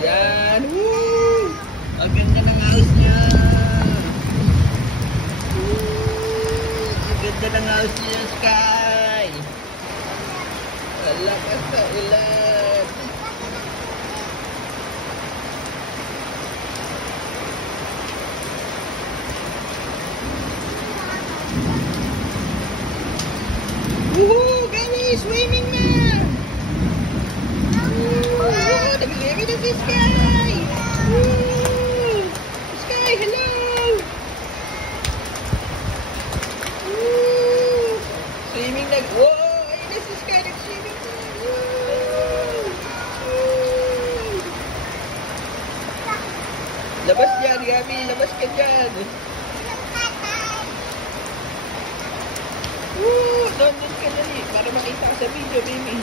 Yan. Woo! Ang ganda ng house niya. Woo! Ang ganda ng house niya, Sky. Malakas sa ulan. Woohoo! Gabi! Swimming na! Woohoo! Nag-swimming na si Sky! Woo! Sky, hello! Woo! Swimming na! Whoa! Ayun na si Sky! Nag-swimming na! Woo! Woo! Labas dyan, Gabi! Labas ka dyan! Woo! Doon ka dali para makita sa video, baby.